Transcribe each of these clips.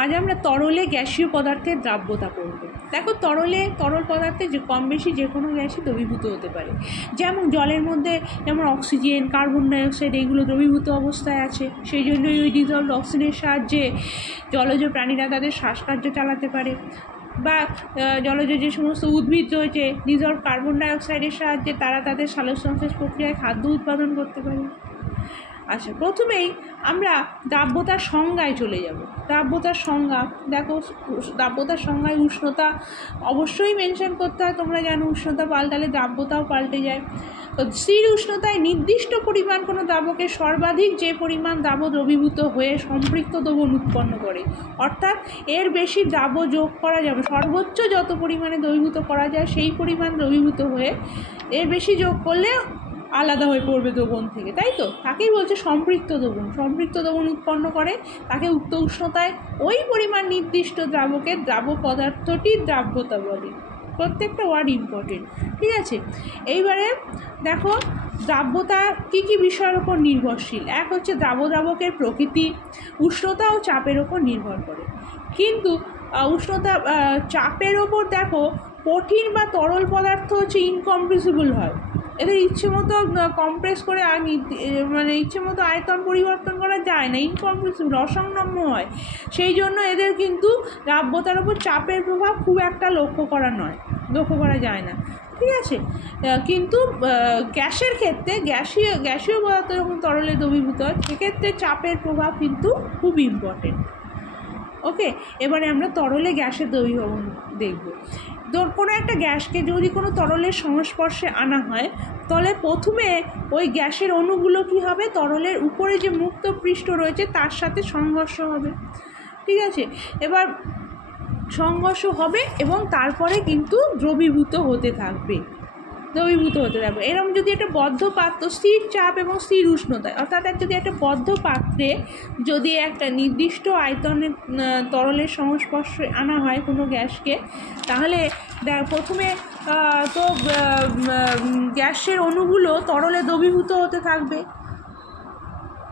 আজ আমরা তরলে গ্যাসীয় পদার্থের দ্রাব্যতা পড়ব। দেখো, তরল পদার্থে যে কম বেশি যে কোনো গ্যাসই দ্রবীভূত হতে পারে। যেমন জলের মধ্যে যেমন অক্সিজেন, কার্বন ডাইঅক্সাইড এইগুলো দ্রবীভূত অবস্থায় আছে, সেই জন্যই ওই ডিজলভড অক্সিজেনের সাহায্যে জলজ প্রাণীরা তাদের শ্বাসকার্য চালাতে পারে, বা জলজ যে সমস্ত উদ্ভিদ রয়েছে ডিজলভড কার্বন ডাইঅক্সাইডের সাহায্যে তারা তাদের সালোকসংশ্লেষ প্রক্রিয়ায় খাদ্য উৎপাদন করতে পারে। আচ্ছা, প্রথমেই আমরা দ্রাব্যতার সংজ্ঞায় চলে যাব। দ্রাব্যতার সংজ্ঞা দেখো, দ্রাব্যতার সংজ্ঞায় উষ্ণতা অবশ্যই মেনশন করতে হয়। তোমরা জানো উষ্ণতা পাল্টালে দ্রাব্যতাও পাল্টে যায়। তো স্থির উষ্ণতায় নির্দিষ্ট পরিমাণ কোনো দ্রাবকে সর্বাধিক যে পরিমাণ দ্রাব দ্রবীভূত হয়ে সম্পৃক্ত দ্রবণ উৎপন্ন করে, অর্থাৎ এর বেশি দ্রাব যোগ করা যাবে, সর্বোচ্চ যত পরিমাণে দ্রবীভূত করা যায় সেই পরিমাণ দ্রবীভূত হয়ে এর বেশি যোগ করলে আলাদা হয়ে পড়বে দ্রবণ থেকে, তাই তো? তাকেই বলছে সম্পৃক্ত দ্রবণ। সম্পৃক্ত দ্রবণ উৎপন্ন করে তাকে উক্ত উষ্ণতায় ওই পরিমাণ নির্দিষ্ট দ্রাবকের দ্রাব পদার্থটির দ্রাব্যতা বলে। প্রত্যেকটা ওয়ার্ড ইম্পর্টেন্ট, ঠিক আছে? এইবারে দেখো, দ্রাব্যতা কী কী বিষয়ের ওপর নির্ভরশীল। এক হচ্ছে দ্রাবকের প্রকৃতি, উষ্ণতা ও চাপের ওপর নির্ভর করে। কিন্তু উষ্ণতা চাপের ওপর দেখো, কঠিন বা তরল পদার্থ হচ্ছে ইনকম্প্রেসিবল হয়। এদের ইচ্ছে মতো কম্প্রেস করে মানে ইচ্ছে মতো আয়তন পরিবর্তন করা যায় না, ইনকম্প্রেসিবল, অসংনম্য হয়। সেই জন্য এদের কিন্তু দ্রাব্যতার ওপর চাপের প্রভাব খুব একটা লক্ষ্য করা যায় না, ঠিক আছে? কিন্তু গ্যাসের ক্ষেত্রে গ্যাসীয় পদার্থ যখন তরলে দ্রবীভূত হয় সেক্ষেত্রে চাপের প্রভাব কিন্তু খুব ইম্পর্টেন্ট। ওকে, এবারে আমরা তরলে গ্যাসের দ্রবীভবন দেখব। কোনো একটা গ্যাসকে যদি কোনো তরলের সংস্পর্শে আনা হয়, তাহলে প্রথমে ওই গ্যাসের অণুগুলো কী হবে, তরলের উপরে যে মুক্ত পৃষ্ঠ রয়েছে তার সাথে সংঘর্ষ হবে, ঠিক আছে? এবার সংঘর্ষ হবে এবং তারপরে কিন্তু দ্রবীভূত হতে থাকবে। এরকম যদি একটা বদ্ধ পাত্র স্থির চাপ এবং স্থির উষ্ণতায়, অর্থাৎ যদি একটা বদ্ধ পাত্রে যদি একটা নির্দিষ্ট আয়তনের তরলের সংস্পর্শে আনা হয় কোনো গ্যাসকে, তাহলে প্রথমে তো গ্যাসের অণুগুলো তরলে দ্রবীভূত হতে থাকবে।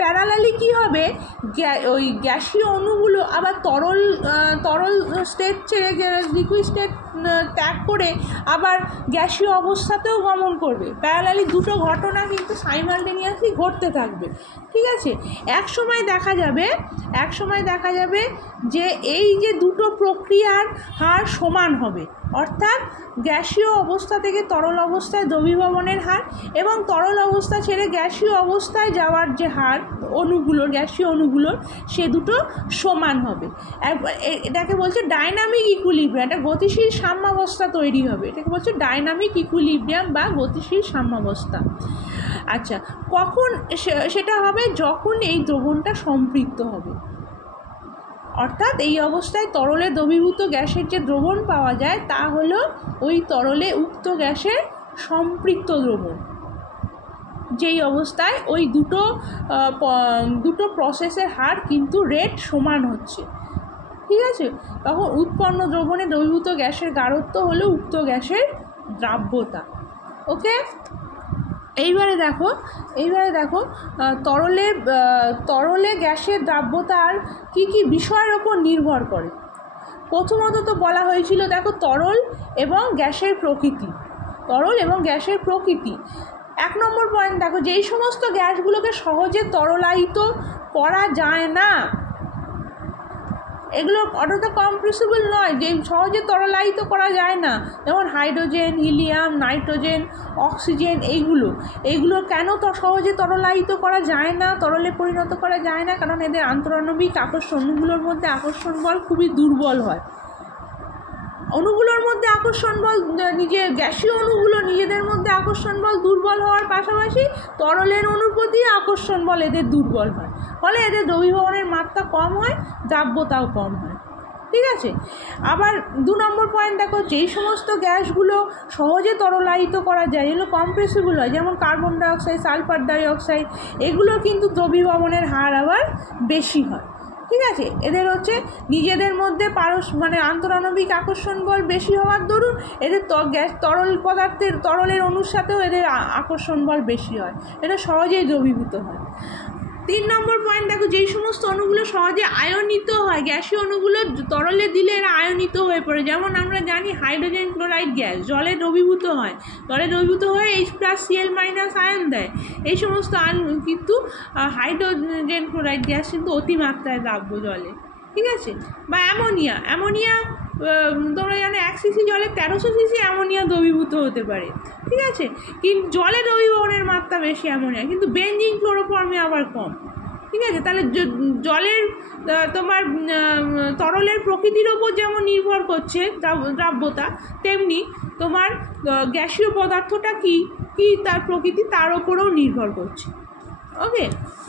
প্যারালালি কী হবে, ওই গ্যাসীয় অণুগুলো আবার তরল স্টেট ছেড়ে লিকুইড স্টেট ত্যাগ করে আবার গ্যাসীয় অবস্থাতেও গমন করবে। প্যারালালি দুটো ঘটনা কিন্তু সাইমালটেনিয়াসলি ঘটতে থাকবে, ঠিক আছে? এক সময় দেখা যাবে যে এই যে দুটো প্রক্রিয়ার হার সমান হবে, অর্থাৎ গ্যাসীয় অবস্থা থেকে তরল অবস্থায় দ্রবীভবনের হার এবং তরল অবস্থা ছেড়ে গ্যাসীয় অবস্থায় যাওয়ার যে হার গ্যাসীয় অণুগুলোর, সে দুটো সমান হবে। এটাকে বলছে ডাইনামিক ইকুইলিব্রিয়াম, একটা গতিশীল সাম্যাবস্থা তৈরি হবে। এটাকে বলছে ডাইনামিক ইকুইলিব্রিয়াম বা গতিশীল সাম্যাবস্থা। আচ্ছা, কখন সেটা হবে? যখন এই দ্রবণটা সম্পৃক্ত হবে, অর্থাৎ এই অবস্থায় তরলে দ্রবীভূত গ্যাসের যে দ্রবণ পাওয়া যায় তা হলো ওই তরলে উক্ত গ্যাসের সম্পৃক্ত দ্রবণ। যেই অবস্থায় ওই দুটো প্রসেসের হার কিন্তু রেট সমান হচ্ছে, ঠিক আছে? তখন উৎপন্ন দ্রবণে দ্রবীভূত গ্যাসের গাঢ়ত্ব হলো উক্ত গ্যাসের দ্রাব্যতা। ওকে, এইবারে দেখো তরলে গ্যাসের দ্রাব্যতার কি কি বিষয়ের ওপর নির্ভর করে। প্রথমত তো বলা হয়েছিল, দেখো, তরল এবং গ্যাসের প্রকৃতি। 1 নম্বর পয়েন্ট দেখো, যেই সমস্ত গ্যাসগুলোকে সহজে তরলায়িত করা যায় না, এগুলো অতটা কম্প্রেসিবল নয়, যে সহজে তরলায়িত করা যায় না, যেমন হাইড্রোজেন, হিলিয়াম, নাইট্রোজেন, অক্সিজেন, এইগুলো কেন সহজে তরলায়িত করা যায় না, তরলে পরিণত করা যায় না? কারণ এদের আন্তরাণবিক অণুগুলোর মধ্যে আকর্ষণ বল খুবই দুর্বল হয়। অণুগুলোর মধ্যে আকর্ষণ বল, গ্যাসীয় অণুগুলো নিজেদের মধ্যে আকর্ষণ বল দুর্বল হওয়ার পাশাপাশি তরলের অণুর প্রতি আকর্ষণ বল এদের দুর্বল হয়, ফলে এদের দ্রবীভবনের মাত্রা কম হয়, দ্রাব্যতাও কম হয়, ঠিক আছে? আবার 2 নম্বর পয়েন্ট দেখো, যেই সমস্ত গ্যাসগুলো সহজে তরলায়িত করা যায়, এগুলো কম্প্রেসিবল হয়, যেমন কার্বন ডাইঅক্সাইড, সালফার ডাইঅক্সাইড, এগুলোর কিন্তু দ্রবীভবনের হার আবার বেশি হয়, ঠিক আছে? এদের হচ্ছে নিজেদের মধ্যে আন্তরাণবিক আকর্ষণ বল বেশি হওয়ার দরুন এদের তরলের অণুর সাথেও এদের আকর্ষণ বল বেশি হয়, এটা সহজেই দ্রবীভূত হয়। 3 নম্বর পয়েন্ট দেখো, যেই সমস্ত অণুগুলো সহজে আয়নিত হয়, গ্যাসীয় অণুগুলো তরলে দিলে এরা আয়নিত হয়ে পড়ে। যেমন আমরা জানি হাইড্রোজেন ক্লোরাইড গ্যাস জলে দ্রবীভূত হয়, জলে দ্রবীভূত হয়ে H+Cl- আয়ন দেয়। এই সমস্ত কিন্তু হাইড্রোজেন ক্লোরাইড গ্যাস কিন্তু অতিমাত্রায় দ্রাব্য জলে, ঠিক আছে। বা অ্যামোনিয়া তোমরা জানো 1 সিসি জলে 1300 সিসি অ্যামোনিয়া দ্রবীভূত হতে পারে, ঠিক আছে। কিন্তু জলে দ্রবীভবনের মাত্রা বেশি অ্যামোনিয়া, কিন্তু বেনজিন ক্লোরোফর্মে আবার কম, ঠিক আছে। তাহলে জলের তোমার তরলের প্রকৃতির ওপর যেমন নির্ভর করছে দ্রাব্যতা, তেমনি তোমার গ্যাসীয় পদার্থটা কি তার প্রকৃতি তার ওপরেও নির্ভর করছে। ওকে,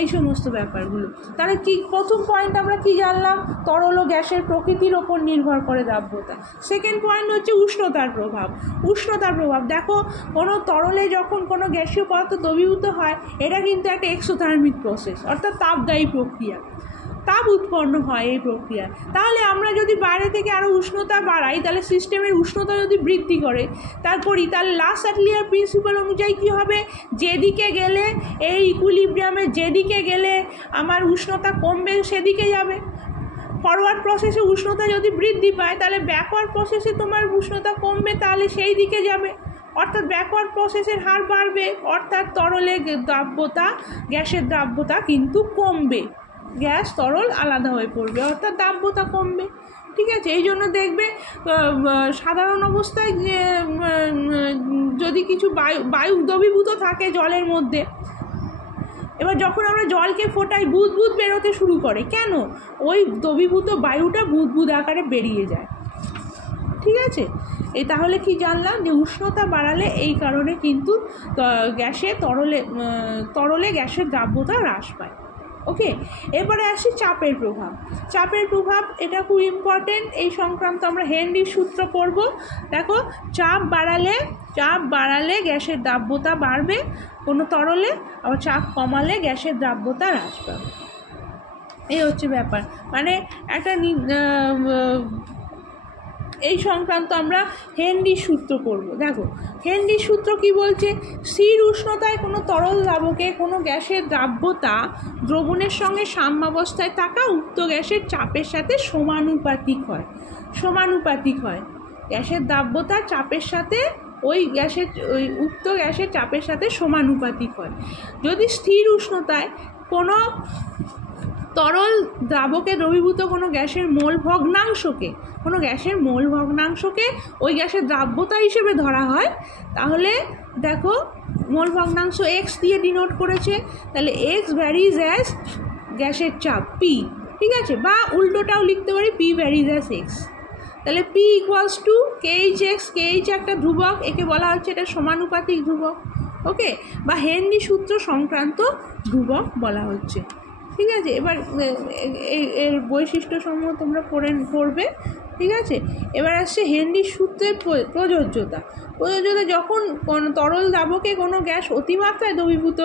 এই সমস্ত ব্যাপারগুলো। তাহলে কি প্রথম পয়েন্ট আমরা কি জানলাম, তরল ও গ্যাসের প্রকৃতির ওপর নির্ভর করে দ্রাব্যতা। সেকেন্ড পয়েন্ট হচ্ছে উষ্ণতার প্রভাব। দেখো, কোনো তরলে যখন কোনো গ্যাসীয় পদার্থ দ্রবীভূত হয়, এটা কিন্তু একটা এক্সোথার্মিক প্রসেস, অর্থাৎ তাপদায়ী প্রক্রিয়া, তাপ উৎপন্ন হয় এই প্রক্রিয়ায়। তাহলে আমরা যদি বাইরে থেকে আরও উষ্ণতা বাড়াই, তাহলে সিস্টেমের উষ্ণতা যদি বৃদ্ধি করে তাহলে লাস্ট অ্যাটলিয়ার প্রিন্সিপাল অনুযায়ী কী হবে, যেদিকে গেলে এই ইকুইলিব্রিয়ামে যেদিকে গেলে আমার উষ্ণতা কমবে সেদিকে যাবে। ফরওয়ার্ড প্রসেসে উষ্ণতা যদি বৃদ্ধি পায়, তাহলে ব্যাকওয়ার্ড প্রসেসে তোমার উষ্ণতা কমবে, তাহলে সেই দিকে যাবে, অর্থাৎ ব্যাকওয়ার্ড প্রসেসের হার বাড়বে, অর্থাৎ তরলে দ্রাব্যতা, গ্যাসের দ্রাব্যতা কিন্তু কমবে, গ্যাস তরল আলাদা হয়ে পড়বে, অর্থাৎ দ্রাব্যতা কমবে, ঠিক আছে। এই জন্য দেখবে সাধারণ অবস্থায় যদি কিছু বায়ু দ্রবীভূত থাকে জলের মধ্যে, এবার যখন আমরা জলকে ফোটাই বুদবুদ বেরোতে শুরু করে, কেন? ওই দ্রবীভূত বায়ুটা বুদবুদ আকারে বেরিয়ে যায়, ঠিক আছে। তাহলে কি জানলাম, যে উষ্ণতা বাড়ালে এই কারণে কিন্তু তরলে গ্যাসের দ্রাব্যতা হ্রাস পায়। ওকে, এবারে আসি চাপের প্রভাব। এটা খুব ইম্পর্টেন্ট, এই সংক্রান্ত আমরা হেনরির সূত্র পড়ব। দেখো, চাপ বাড়ালে গ্যাসের দ্রাব্যতা বাড়বে কোনো তরলে, আবার চাপ কমালে গ্যাসের দ্রাব্যতা হ্রাস পাবে। এই হচ্ছে ব্যাপার, মানে একটা এই সংক্রান্ত আমরা হেনরির সূত্র পড়ব। দেখো, হেনরির সূত্র কি বলছে, স্থির উষ্ণতায় কোনো তরল দ্রাবকে কোনো গ্যাসের দ্রাব্যতা দ্রবণের সঙ্গে সাম্যাবস্থায় থাকা উক্ত গ্যাসের চাপের সাথে সমানুপাতিক হয়। গ্যাসের দ্রাব্যতা চাপের সাথে ওই উক্ত গ্যাসের চাপের সাথে সমানুপাতিক হয়। যদি স্থির উষ্ণতায় কোনো তরল দ্রাবকে দ্রবীভূত কোনো গ্যাসের মোল ভগ্নাংশকে ওই গ্যাসের দ্রাব্যতা হিসেবে ধরা হয়, তাহলে দেখো মোল ভগ্নাংশ এক্স দিয়ে ডিনোট করেছে, তাহলে এক্স ভ্যারিজ অ্যাজ গ্যাসের চাপ পি, ঠিক আছে। বা উল্টোটাও লিখতে পারি, পি ভ্যারিজ অ্যাজ এক্স। তাহলে P equals to KH x, KH একটা ধ্রুবক, একে বলা হচ্ছে এটা সমানুপাতিক ধ্রুবক, ওকে, বা হেনরি সূত্র সংক্রান্ত ধ্রুবক বলা হচ্ছে, ঠিক আছে। এবার এর বৈশিষ্ট্যসমূহ তোমরা পড়বে, ঠিক আছে। এবার আসছে হেনরির সূত্রের প্রযোজ্যতা। যখন কোনো তরল দ্রাবকে কোনো গ্যাস অতিমাত্রায় দ্রবীভূত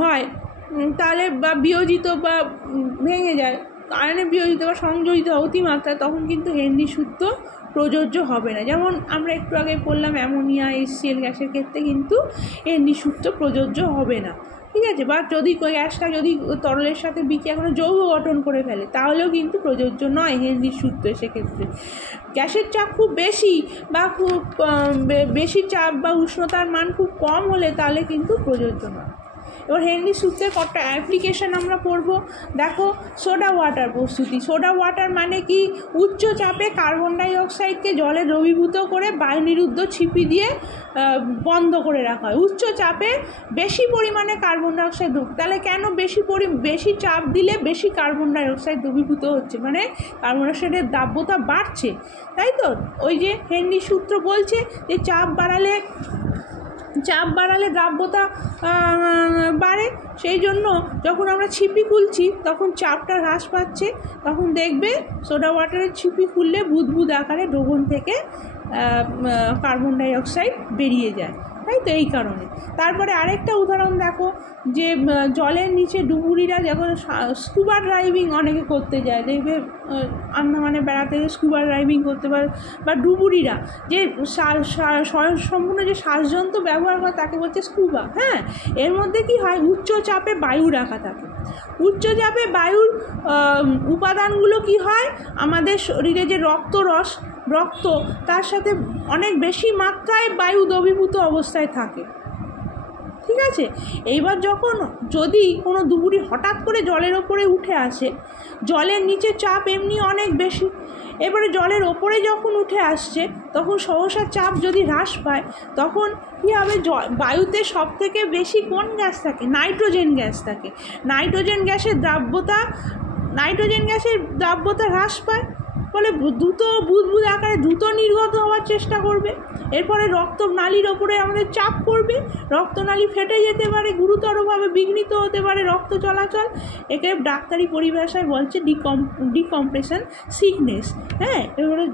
হয়, তাহলে বা বিয়োজিত বা ভেঙে যায়, আয়নে বিয়োজিত বা সংযোজিত অতিমাত্রায়, তখন কিন্তু হেনরির সূত্র প্রযোজ্য হবে না। যেমন আমরা একটু আগে বললাম অ্যামোনিয়া HCl গ্যাসের ক্ষেত্রে কিন্তু হেনরির সূত্র প্রযোজ্য হবে না, ঠিক আছে। বা যদি গ্যাসটা যদি তরলের সাথে বিক্রিয়া করে যৌগ গঠন করে ফেলে, তাহলেও কিন্তু প্রযোজ্য নয় হেনরির সূত্র। সেক্ষেত্রে গ্যাসের চাপ খুব বেশি বা খুব বেশি চাপ বা উষ্ণতার মান খুব কম হলে তাহলে কিন্তু প্রযোজ্য নয়। এবার হেনরির সূত্রের কটা অ্যাপ্লিকেশন আমরা পড়ব। দেখো, সোডা ওয়াটার প্রস্তুতি। সোডা ওয়াটার মানে কি, উচ্চ চাপে কার্বন ডাই অক্সাইডকে জলে দ্রবীভূত করে বায়ুনিরুদ্ধ ছিপি দিয়ে বন্ধ করে রাখা হয়। উচ্চ চাপে বেশি পরিমাণে কার্বন ডাই অক্সাইড, তাহলে কেন বেশি চাপ দিলে বেশি কার্বন ডাই অক্সাইড দ্রবীভূত হচ্ছে, মানে কার্বন ডাই অক্সাইডের দ্রাব্যতা বাড়ছে, তাই তো। ওই যে হেনরির সূত্র বলছে যে চাপ বাড়ালে দ্রাব্যতা বাড়ে, সেই জন্য যখন আমরা ছিপি খুলছি তখন চাপটা হ্রাস পাচ্ছে, তখন দেখবে সোডা ওয়াটারের ছিপি খুললে বুদবুদ আকারে দ্রবণ থেকে কার্বন ডাই অক্সাইড বেরিয়ে যায়, তাই তো, এই কারণে। তারপরে আরেকটা উদাহরণ দেখো, যে জলের নিচে ডুবুরিরা যখন স্কুবা ড্রাইভিং অনেকে করতে যায়, দেখবে আন্দামানে বেড়াতে স্কুবা ড্রাইভিং করতে পারে, বা ডুবুরিরা যে সম্পূর্ণ যে শ্বাসযন্ত্র ব্যবহার করে তাকে বলছে স্কুবা। হ্যাঁ, এর মধ্যে কি হয়, উচ্চ চাপে বায়ু রাখা থাকে, উচ্চচাপে বায়ুর উপাদানগুলো কি হয়, আমাদের শরীরে যে রক্ত তার সাথে অনেক বেশি মাত্রায় বায়ু দ্রবীভূত অবস্থায় থাকে, ঠিক আছে। এইবার যদি কোনো ডুবুরি হঠাৎ করে জলের ওপরে উঠে আসে, জলের নিচে চাপ এমনি অনেক বেশি, এবারে জলের ওপরে যখন উঠে আসছে তখন সহসা চাপ যদি হ্রাস পায়, তখন কী হবে, বায়ুতে সবথেকে বেশি কোন গ্যাস থাকে, নাইট্রোজেন গ্যাস থাকে। নাইট্রোজেন গ্যাসের দ্রাব্যতা হ্রাস পায়, ফলে দ্রুত বুদবুদ আকারে দ্রুত নির্গত হওয়ার চেষ্টা করবে। এরপরে রক্তনালীর ওপরে আমাদের চাপ পড়বে, রক্তনালী ফেটে যেতে পারে, গুরুতরভাবে বিঘ্নিত হতে পারে রক্ত চলাচল। একে ডাক্তারি পরিভাষায় বলছে ডিকম্প্রেশন সিকনেস। হ্যাঁ, এবারে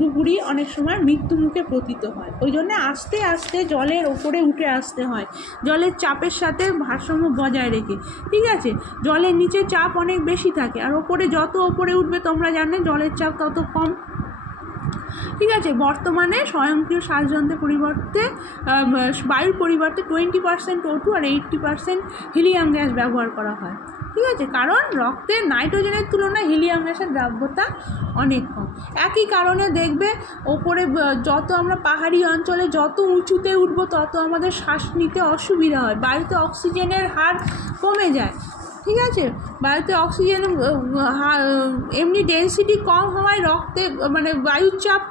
ডুবুরি অনেক সময় মৃত্যু মুখে পতিত হয়। ওই জন্য আস্তে আস্তে জলের ওপরে উঠে আসতে হয়, জলের চাপের সাথে ভারসাম্য বজায় রেখে, ঠিক আছে। জলের নিচে চাপ অনেক বেশি থাকে, আর ওপরে যত ওপরে উঠবে তোমরা জানো জলের চাপ তত কম, ঠিক আছে। বর্তমানে স্বয়ংক্রিয় শ্বাসযন্ত্রের পরিবর্তে বায়ুর পরিবর্তে 20% O2 আর 80% হিলিয়াম গ্যাস ব্যবহার করা হয়, ঠিক আছে। কারণ রক্তে নাইট্রোজেনের তুলনায় হিলিয়াম গ্যাসের দ্রাব্যতা অনেক কম। একই কারণে দেখবে ওপরে যত আমরা পাহাড়ি অঞ্চলে যত উঁচুতে উঠবো তত আমাদের শ্বাস নিতে অসুবিধা হয়, বায়ুতে অক্সিজেনের হার কমে যায়, ঠিক আছে। বায়ুতে অক্সিজেন এমনি ডেনসিটি কম হওয়ায় রক্তে বায়ুর চাপ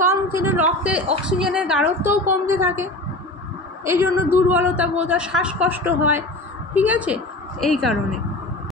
কম কিন্তু রক্তে অক্সিজেনের গাঢ়ত্বও কমতে থাকে, এই জন্য দুর্বলতা বোধ হয়, শ্বাসকষ্ট হয়, ঠিক আছে, এই কারণে।